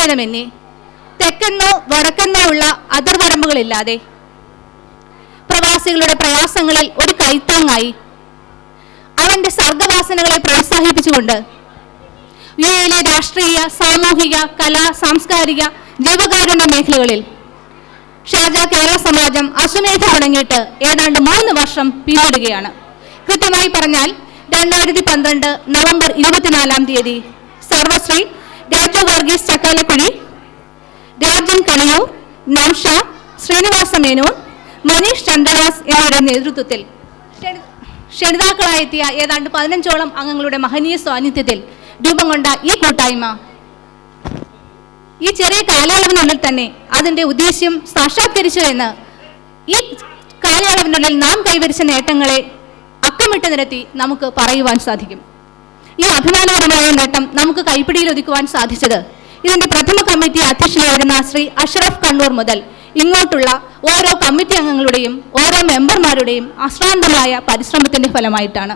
ഭേദമെന്നേ. തെക്കെന്നോ വടക്കെന്നോ ഉള്ള അതിർവരമ്പുകളില്ലാതെ പ്രവാസികളുടെ പ്രയാസങ്ങളിൽ ഒരു കൈത്താങ്ങായി അവന്റെ സർഗവാസനകളെ പ്രോത്സാഹിപ്പിച്ചുകൊണ്ട് യുഎയിലെ രാഷ്ട്രീയ, സാമൂഹിക, കലാ, സാംസ്കാരിക, ജീവകാരുണ്യ മേഖലകളിൽ ഷാർജ കേരള സമാജം അശ്വമേധം തുടങ്ങിയിട്ട് ഏതാണ്ട് 3 വർഷം പിന്നിടുകയാണ്. കൃത്യമായി പറഞ്ഞാൽ 2012 നവംബർ 24-ാം തീയതി സർവശ്രീ രാജു വർഗീസ് ചക്കാലക്കുഴി, രാജൻ കണിയൂർ, നൌഷാദ്, ശ്രീനിവാസ മേനോൻ, മനീഷ് ചന്ദ്രദാസ് എന്നിവരുടെ നേതൃത്വത്തിൽ ക്ഷണിതാക്കളായെത്തിയ ഏതാണ്ട് 15ഓളം അംഗങ്ങളുടെ മഹനീയ സാന്നിധ്യത്തിൽ രൂപം കൊണ്ട ഈ കൂട്ടായ്മ ഈ ചെറിയ കാലയളവിനുള്ളിൽ തന്നെ അതിൻ്റെ ഉദ്ദേശ്യം സാക്ഷാത്കരിച്ചു എന്ന് ഈ കാലയളവിനുള്ളിൽ നാം കൈവരിച്ച നേട്ടങ്ങളെ അക്കമിട്ട് നിരത്തി നമുക്ക് പറയുവാൻ സാധിക്കും. ഈ അഭിമാനകരമായ നേട്ടം നമുക്ക് കൈപ്പിടിയിൽ ഒതുക്കുവാൻ സാധിച്ചത് ഇതിന്റെ പ്രഥമ കമ്മിറ്റി അധ്യക്ഷനായിരുന്ന ശ്രീ അഷ്റഫ് കണ്ണൂർ മുതൽ ഇങ്ങോട്ടുള്ള ഓരോ കമ്മിറ്റി അംഗങ്ങളുടെയും ഓരോ മെമ്പർമാരുടെയും അശ്രാന്തമായ പരിശ്രമത്തിന്റെ ഫലമായിട്ടാണ്.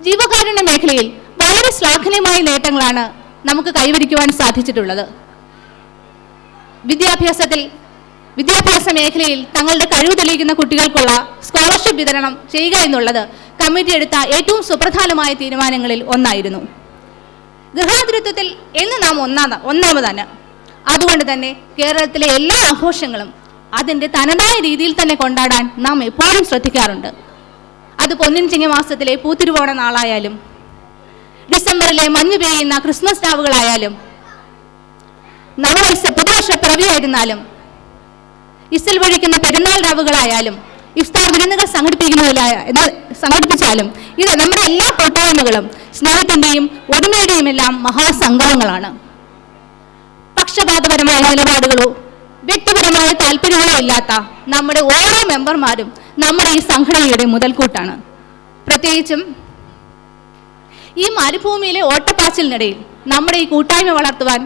ജീവകാരുണ്യ മേഖലയിൽ വളരെ ശ്ലാഘനീയമായ നേട്ടങ്ങളാണ് നമുക്ക് കൈവരിക്കുവാൻ സാധിച്ചിട്ടുള്ളത്. വിദ്യാഭ്യാസ മേഖലയിൽ തങ്ങളുടെ കഴിവ് തെളിയിക്കുന്ന കുട്ടികൾക്കുള്ള സ്കോളർഷിപ്പ് വിതരണം ചെയ്യുക എന്നുള്ളത് കമ്മിറ്റി എടുത്ത ഏറ്റവും സുപ്രധാനമായ തീരുമാനങ്ങളിൽ ഒന്നായിരുന്നു. ഗൃഹാതിരത്വത്തിൽ എന്ന് നാം ഒന്നാമതാണ്. അതുകൊണ്ട് തന്നെ കേരളത്തിലെ എല്ലാ ആഘോഷങ്ങളും അതിൻ്റെ തനതായ രീതിയിൽ തന്നെ കൊണ്ടാടാൻ നാം എപ്പോഴും ശ്രദ്ധിക്കാറുണ്ട്. അത് പൊന്നിൻ ചിങ്ങമാസത്തിലെ പൂത്തിരുവോണ നാളായാലും, ഡിസംബറിലെ മഞ്ഞു പെയ്യുന്ന ക്രിസ്മസ് രാവുകളായാലും, നവവത്സ പുതുവർഷ പിറവിയായിരുന്നാലും, ഇസ്തിൽ വഴിക്കുന്ന പെരുന്നാൾ രാവുകളായാലും, ഇഫ്താർ വിരുന്നുകൾ സംഘടിപ്പിച്ചാലും ഇത് നമ്മുടെ എല്ലാ കൂട്ടായ്മകളും സ്നേഹത്തിൻ്റെയും ഒരുമയുടെയും എല്ലാം മഹാസംഗമങ്ങളാണ്. പക്ഷപാതപരമായ നിലപാടുകളോ വ്യക്തിപരമായ താല്പര്യങ്ങളോ ഇല്ലാത്ത നമ്മുടെ ഓരോ മെമ്പർമാരും നമ്മുടെ ഈ സംഘടനയുടെ മുതൽക്കൂട്ടാണ്. പ്രത്യേകിച്ചും ഈ മരുഭൂമിയിലെ ഓട്ടപ്പാച്ചിലിനിടയിൽ നമ്മുടെ ഈ കൂട്ടായ്മ വളർത്തുവാൻ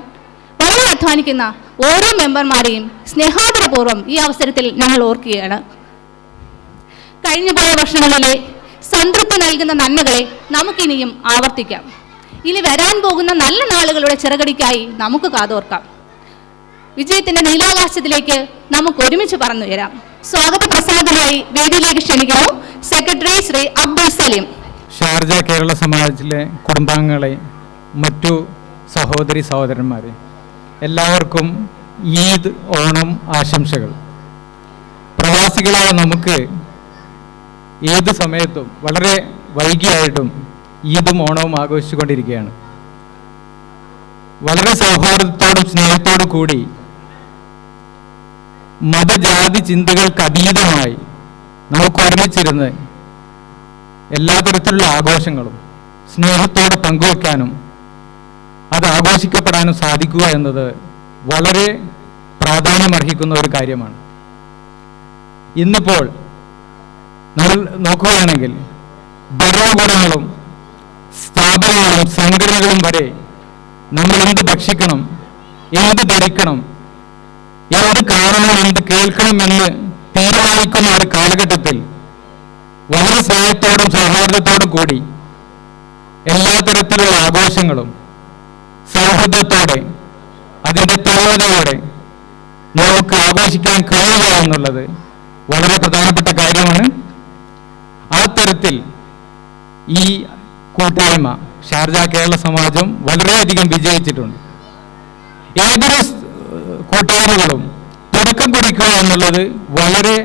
വളരെ അധ്വാനിക്കുന്ന ഓരോ മെമ്പർമാരെയും സ്നേഹാദരപൂർവ്വം ഈ അവസരത്തിൽ ഞങ്ങൾ ഓർക്കുകയാണ്. കഴിഞ്ഞുപോയ വർഷങ്ങളിലെ സംതൃപ്തി നൽകുന്ന നന്മകളെ നമുക്കിനിയും ആവർത്തിക്കാം. ഇനി വരാൻ പോകുന്ന നല്ല നാളുകളുടെ ചിറകടിക്കായി നമുക്ക് കാതോർക്കാം. വിജയത്തിന്റെ നീലാകാശത്തിലേക്ക് നമുക്ക് ഒരുമിച്ച് പറന്നുയരാം. സ്വാഗത പ്രസംഗത്തിനായി വേദിയിലേക്ക് ക്ഷണിക്കുന്നു സെക്രട്ടറി ശ്രീ അബ്ദുൽ സലീം. ഷാർജ കേരള സമാജത്തിലെ കുടുംബാംഗങ്ങളെ, മറ്റു സഹോദരി സഹോദരന്മാരെ, എല്ലാവർക്കും ഈദ്, ഓണം ആശംസകൾ. പ്രവാസികളായ നമുക്ക് ഏത് സമയത്തും വളരെ വൈകിയായിട്ടും ഈദും ഓണവും ആഘോഷിച്ചുകൊണ്ടിരിക്കുകയാണ്. വളരെ സൗഹാർദ്ദത്തോടും സ്നേഹത്തോടും കൂടി മതജാതി ചിന്തകൾക്ക് അതീതമായി നമുക്ക് ഒരുമിച്ചിരുന്ന് എല്ലാ തരത്തിലുള്ള ആഘോഷങ്ങളും സ്നേഹത്തോടെ പങ്കുവെക്കാനും അത് ആഘോഷിക്കപ്പെടാനും സാധിക്കുക എന്നത് വളരെ പ്രാധാന്യമർഹിക്കുന്ന ഒരു കാര്യമാണ്. ഇന്നിപ്പോൾ നമ്മൾ നോക്കുകയാണെങ്കിൽ ഭരണകൂടങ്ങളും സ്ഥാപനങ്ങളും സംഘടനകളും വരെ നമ്മൾ എന്ത് ഭക്ഷിക്കണം, എന്ത് ധരിക്കണം, എന്ത് കാണണം, എന്ത് കേൾക്കണം എന്ന് തീരുമാനിക്കുന്ന ഒരു കാലഘട്ടത്തിൽ വളരെ സ്നേഹത്തോടും സൗഹാർദ്ദത്തോടും കൂടി എല്ലാ തരത്തിലുള്ള ആഘോഷങ്ങളും സൗഹൃദത്തോടെ അതിൻ്റെ തലവതയോടെ നമുക്ക് ആഘോഷിക്കാൻ കഴിയുക എന്നുള്ളത് വളരെ പ്രധാനപ്പെട്ട കാര്യമാണ്. ആ തരത്തിൽ ഈ കൂട്ടായ്മ ഷാർജ കേരള സമാജം വളരെയധികം വിജയിച്ചിട്ടുണ്ട്. ഏതൊരു കൂട്ടായ്മകളും തുടക്കം കുറിക്കുക എന്നുള്ളത് വളരെ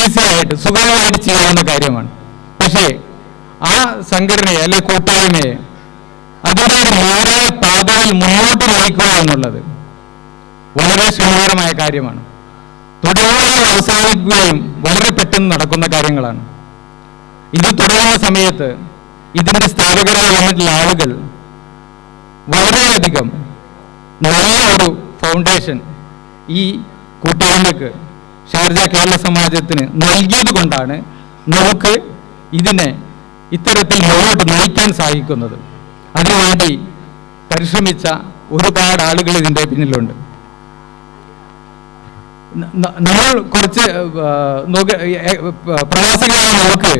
ഈസിയായിട്ട് സുഗമമായിട്ട് ചെയ്യാവുന്ന കാര്യമാണ്. പക്ഷേ ആ സംഘടനയെ അല്ലെ കൂട്ടായ്മയെ അതിൻ്റെ ഒരു നേരായ പാതയിൽ മുന്നോട്ട് നയിക്കുക എന്നുള്ളത് വളരെ ശ്രമകരമായ കാര്യമാണ്. തുടങ്ങുകയും അവസാനിക്കുകയും വളരെ പെട്ടെന്ന് നടക്കുന്ന കാര്യങ്ങളാണ്. ഇത് തുടങ്ങുന്ന സമയത്ത് ഇതിൻ്റെ സ്ഥാപകരായി വന്നിട്ടുള്ള ആളുകൾ വളരെയധികം നല്ല ഒരു ഫൗണ്ടേഷൻ ഈ കൂട്ടായ്മയ്ക്ക് ഷാർജ കേരള സമാജത്തിന് നൽകിയത് കൊണ്ടാണ് നമുക്ക് ഇതിനെ ഇത്തരത്തിൽ മുന്നോട്ട് നയിക്കാൻ സാധിക്കുന്നത്. അതിനുവേണ്ടി പരിശ്രമിച്ച ഒരുപാട് ആളുകൾ ഇതിൻ്റെ പിന്നിലുണ്ട്. നമ്മൾ കുറച്ച് പ്രവാസികളായ നമുക്ക്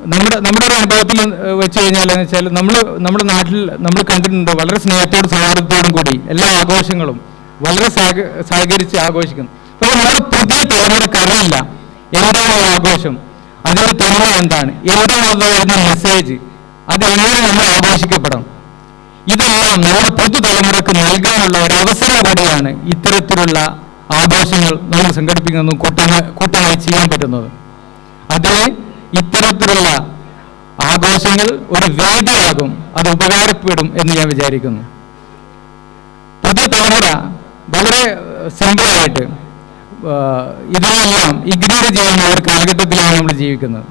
നമ്മുടെ ഒരു അനുഭവത്തിൽ വെച്ച് കഴിഞ്ഞാൽ എന്ന് വെച്ചാൽ നമ്മുടെ നാട്ടിൽ നമ്മൾ കണ്ടിട്ടുണ്ട് വളരെ സ്നേഹത്തോടും സൗഹാർദ്ദത്തോടും കൂടി എല്ലാ ആഘോഷങ്ങളും വളരെ സഹകരിച്ച് ആഘോഷിക്കുന്നു. പക്ഷേ നമ്മുടെ പുതിയ തലമുറക്ക് അറിയില്ല എന്താണ് ആഘോഷം, അതിന്റെ തലമുറ എന്താണ് വരുന്ന മെസ്സേജ്, അത് എങ്ങനെ നമ്മൾ ആഘോഷിക്കപ്പെടണം. ഇതെല്ലാം നമ്മുടെ പുതുതലമുറക്ക് നൽകാനുള്ള ഒരു അവസരം കൂടിയാണ് ഇത്തരത്തിലുള്ള ആഘോഷങ്ങൾ നമ്മൾ സംഘടിപ്പിക്കുന്നതും കൂട്ടമായി ചെയ്യാൻ പറ്റുന്നത്. അതിന് ഇത്തരത്തിലുള്ള ആഘോഷങ്ങൾ ഒരു വേദിയാകും, അത് ഉപകാരപ്പെടും എന്ന് ഞാൻ വിചാരിക്കുന്നു. പുതിയ തലമുറ വളരെ സിമ്പിളായിട്ട് ഇതിനെല്ലാം ഇഗ്നോർ ചെയ്യുന്ന ഒരു കാലഘട്ടത്തിലാണ് നമ്മൾ ജീവിക്കുന്നത്.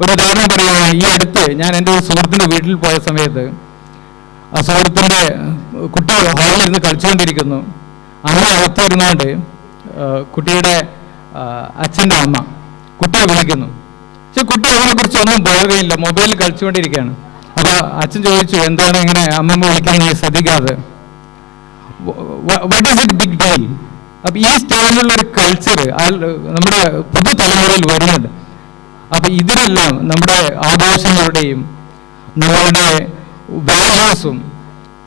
ഒരു ഉദാഹരണം പറയുകയാണെങ്കിൽ, ഈ അടുത്ത് ഞാൻ എൻ്റെ ഒരു സുഹൃത്തിൻ്റെ വീട്ടിൽ പോയ സമയത്ത് ആ സുഹൃത്തിൻ്റെ കുട്ടി ഹാളിലിരുന്ന് കളിച്ചുകൊണ്ടിരിക്കുന്നു. അമ്മ അകത്തിരുന്നുകൊണ്ട് കുട്ടിയുടെ അച്ഛൻ്റെ അമ്മ കുട്ടിയെ വിളിക്കുന്നു. പക്ഷെ കുട്ടി അതിനെക്കുറിച്ച് ഒന്നും ബോധമില്ല, മൊബൈലിൽ കളിച്ചുകൊണ്ടിരിക്കുകയാണ്. അപ്പോൾ അച്ഛൻ ചോദിച്ചു, എന്താണ് ഇങ്ങനെ അമ്മമ്മ വിളിക്കാൻ നീ ശ്രദ്ധിക്കാതെ, what is it big deal. അപ്പം ഈ സ്റ്റൈലിലുള്ള ഒരു കൾച്ചർ നമ്മുടെ പുതുതലമുറയിൽ വരുന്നുണ്ട്. അപ്പം ഇതിനെല്ലാം നമ്മുടെ ആഘോഷങ്ങളുടെയും നമ്മളുടെ വാല്യൂസും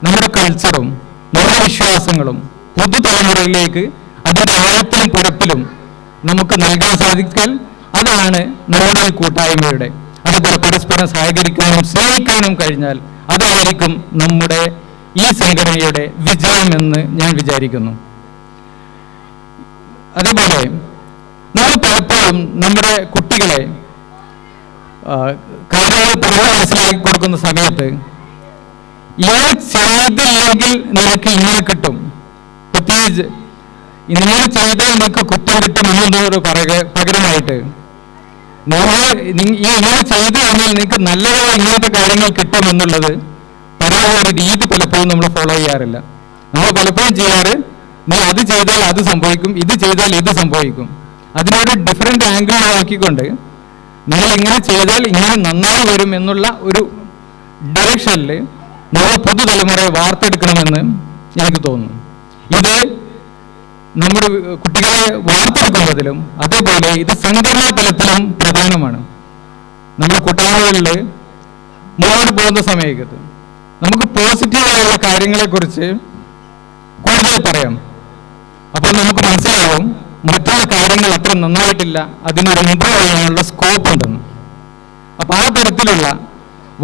നമ്മുടെ കൾച്ചറും നമ്മുടെ വിശ്വാസങ്ങളും പുതുതലമുറയിലേക്ക് അതിൻ്റെ ആഴത്തിലും പുരപ്പിലും നമുക്ക് നൽകാൻ സാധിക്കൽ, അതാണ് നമ്മുടെ ഈ കൂട്ടായ്മയുടെ. അതുപോലെ പരസ്പരം സഹകരിക്കാനും സ്നേഹിക്കാനും കഴിഞ്ഞാൽ അതായിരിക്കും നമ്മുടെ ഈ സംഘടനയുടെ വിജയം എന്ന് ഞാൻ വിചാരിക്കുന്നു. അതേപോലെ നമ്മൾ പലപ്പോഴും നമ്മുടെ കുട്ടികളെ കാര്യങ്ങൾ പറഞ്ഞ് മനസ്സിലാക്കി കൊടുക്കുന്ന സമയത്ത് ഇങ്ങനെ ചെയ്തില്ലെങ്കിൽ നിനക്ക് ഇങ്ങനെ കിട്ടും, പ്രത്യേകിച്ച് ഇങ്ങനെ ചെയ്താൽ നിനക്ക് കുറ്റം കിട്ടും എന്നൊരു പകരമായിട്ട് ഇങ്ങനെ ചെയ്തു കഴിഞ്ഞാൽ നിനക്ക് നല്ലതായ ഇങ്ങനത്തെ കാര്യങ്ങൾ കിട്ടും എന്നുള്ളത് പറയാനുള്ള ഒരു രീതി പലപ്പോഴും നമ്മൾ ഫോളോ ചെയ്യാറില്ല. നമ്മൾ പലപ്പോഴും ചെയ്യാറ്, നീ അത് ചെയ്താൽ അത് സംഭവിക്കും, ഇത് ചെയ്താൽ ഇത് സംഭവിക്കും. അതിനൊരു ഡിഫറെൻ്റ് ആംഗിൾ നോക്കിക്കൊണ്ട് നിങ്ങൾ ഇങ്ങനെ ചെയ്താൽ ഇങ്ങനെ നന്നായി വരും എന്നുള്ള ഒരു ഡയറക്ഷനിൽ നമ്മൾ പുതുതലമുറയെ വാർത്തെടുക്കണമെന്ന് എനിക്ക് തോന്നുന്നു. ഇത് നമ്മുടെ കുട്ടികളെ വാർത്തെടുക്കുന്നതിലും അതേപോലെ ഇത് സംഘടനാ തലത്തിലും പ്രധാനമാണ്. നമ്മുടെ കൂട്ടായ്മകളിൽ മുന്നോട്ട് പോകുന്ന സമയത്ത് നമുക്ക് പോസിറ്റീവായുള്ള കാര്യങ്ങളെക്കുറിച്ച് കൂടുതൽ പറയാം. അപ്പോൾ നമുക്ക് മനസ്സിലാവും മറ്റുള്ള കാര്യങ്ങൾ അത്ര നന്നായിട്ടില്ല, അതിനൊരു ഇമ്പ്രൂവ് ചെയ്യാനുള്ള സ്കോപ്പ് ഉണ്ടെന്ന്. അപ്പം ആ തരത്തിലുള്ള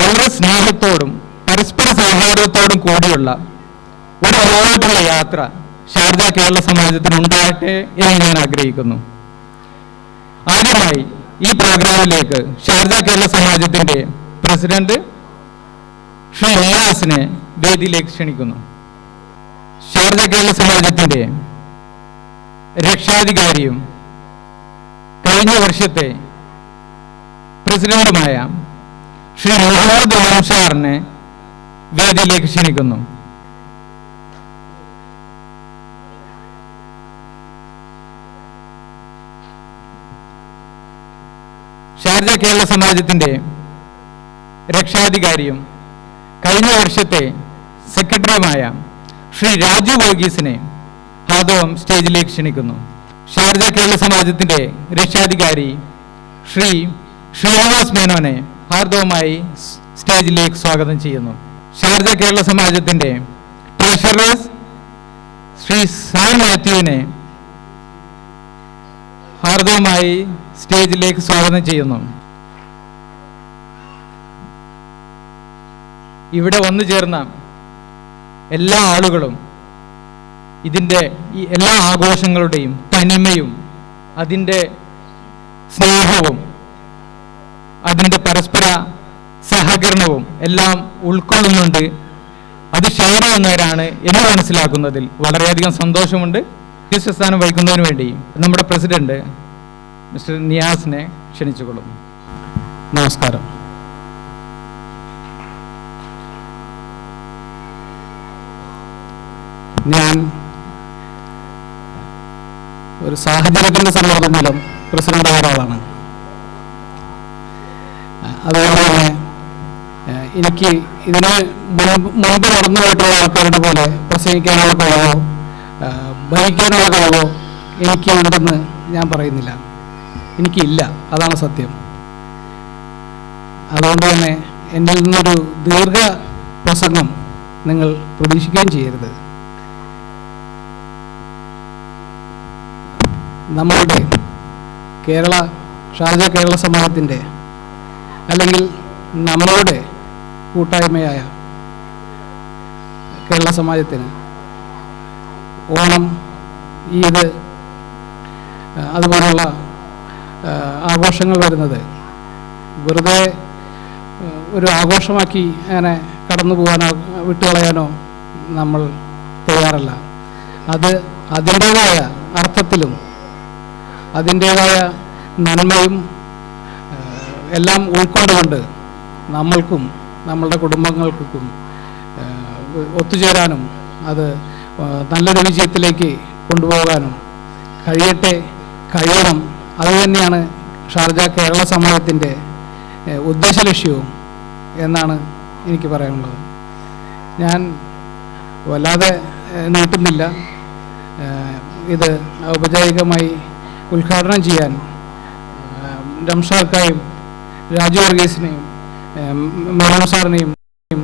വളരെ സ്നേഹത്തോടും പരസ്പര സൗഹാർദ്ദത്തോടും കൂടിയുള്ള ഒരു മുന്നോട്ടുള്ള യാത്ര ഷാർജ കേരള സമാജത്തിന് ഉണ്ടാകട്ടെ എന്ന് ഞാൻ ആഗ്രഹിക്കുന്നു. ആദ്യമായി ഈ പ്രോഗ്രാമിലേക്ക് ഷാർജ കേരള സമാജത്തിന്റെ പ്രസിഡന്റ് ശ്രീ നിയാസിനെ വേദിയിലേക്ക് ക്ഷണിക്കുന്നു. ഷാർജ കേരള സമാജത്തിന്റെ രക്ഷാധികാരിയും കഴിഞ്ഞ വർഷത്തെ പ്രസിഡന്റുമായ ശ്രീ മുഹമ്മദ് അൻസാറിനെ വേദിയിലേക്ക് ക്ഷണിക്കുന്നു. ഷാർജ കേരള സമാജത്തിന്റെ രക്ഷാധികാരിയും കഴിഞ്ഞ വർഷത്തെ സെക്രട്ടറിയുമായ ശ്രീ രാജു വർഗീസിനെ ഹാർദവം സ്റ്റേജിലേക്ക് ക്ഷണിക്കുന്നു. ഷാർജ കേരള സമാജത്തിന്റെ രക്ഷാധികാരി ശ്രീ ശ്രീനിവാസ് മേനോനെ ഹാർദവമായി സ്റ്റേജിലേക്ക് സ്വാഗതം ചെയ്യുന്നു. ഷാർജ കേരള സമാജത്തിന്റെ ട്രഷറർ ശ്രീ സാം മാത്യുവിനെ ഹാർദവമായി സ്റ്റേജിലേക്ക് സ്വാഗതം ചെയ്യുന്നു. ഇവിടെ വന്നു ചേർന്ന എല്ലാ ആളുകളും ഇതിൻ്റെ ഈ എല്ലാ ആഘോഷങ്ങളുടെയും തനിമയും അതിൻ്റെ സ്നേഹവും അതിൻ്റെ പരസ്പര സഹകരണവും എല്ലാം ഉൾക്കൊള്ളുന്നുണ്ട്, അത് ഷെയർ ചെയ്യുന്നവരാണ് എന്ന് മനസ്സിലാക്കുന്നതിൽ വളരെയധികം സന്തോഷമുണ്ട്. സ്ഥാനം വഹിക്കുന്നതിന് വേണ്ടി നമ്മുടെ പ്രസിഡന്റ് മിസ്റ്റർ നിയാസിനെ ക്ഷണിച്ചുകൊള്ളും. നമസ്കാരം. ഞാൻ ഒരു സാഹചര്യത്തിൻ്റെ സമ്മർദ്ദം മൂലം പ്രസിഡന്റായ ഒരാളാണ്. അതുകൊണ്ട് തന്നെ എനിക്ക് ഇതിന് മുൻപ് നടന്നു പോയിട്ടുള്ള ആൾക്കാരുടെ പോലെ പ്രസംഗിക്കാനുള്ള കഴിവോ ഭരിക്കാനുള്ള കഴിവോ എനിക്ക് ഉണ്ടെന്ന് ഞാൻ പറയുന്നില്ല, എനിക്കില്ല, അതാണ് സത്യം. അതുകൊണ്ട് തന്നെ എന്നിൽ നിന്നൊരു ദീർഘ പ്രസംഗം നിങ്ങൾ പ്രതീക്ഷിക്കുകയും ചെയ്യരുത്. നമ്മളുടെ ഷാർജ കേരള സമാജത്തിൻ്റെ അല്ലെങ്കിൽ നമ്മളുടെ കൂട്ടായ്മയായ കേരള സമാജത്തിന് ഓണം, ഈദ് അതുപോലുള്ള ആഘോഷങ്ങൾ വരുന്നത് വെറുതെ ഒരു ആഘോഷമാക്കി അങ്ങനെ കടന്നു പോകാനോ വിട്ടുകളയാനോ നമ്മൾ തയ്യാറല്ല. അത് അതിൻ്റേതായ അർത്ഥത്തിലും അതിൻ്റേതായ നന്മയും എല്ലാം ഉൾക്കൊണ്ടുകൊണ്ട് നമ്മൾക്കും നമ്മളുടെ കുടുംബങ്ങൾക്കും ഒത്തുചേരാനും അത് നല്ലൊരു വിജയത്തിലേക്ക് കൊണ്ടുപോകാനും കഴിയണം. അതുതന്നെയാണ് ഷാർജ കേരള സമാജത്തിൻ്റെ ഉദ്ദേശലക്ഷ്യവും എന്നാണ് എനിക്ക് പറയാനുള്ളത്. ഞാൻ വല്ലാതെ നീട്ടുന്നില്ല. ഇത് ഔപചാരികമായി ഉദ്ഘാടനം ചെയ്യാൻ രംഷാർക്കായും രാജു വർഗീസിനെയും മേനോൻ സാറിനെയും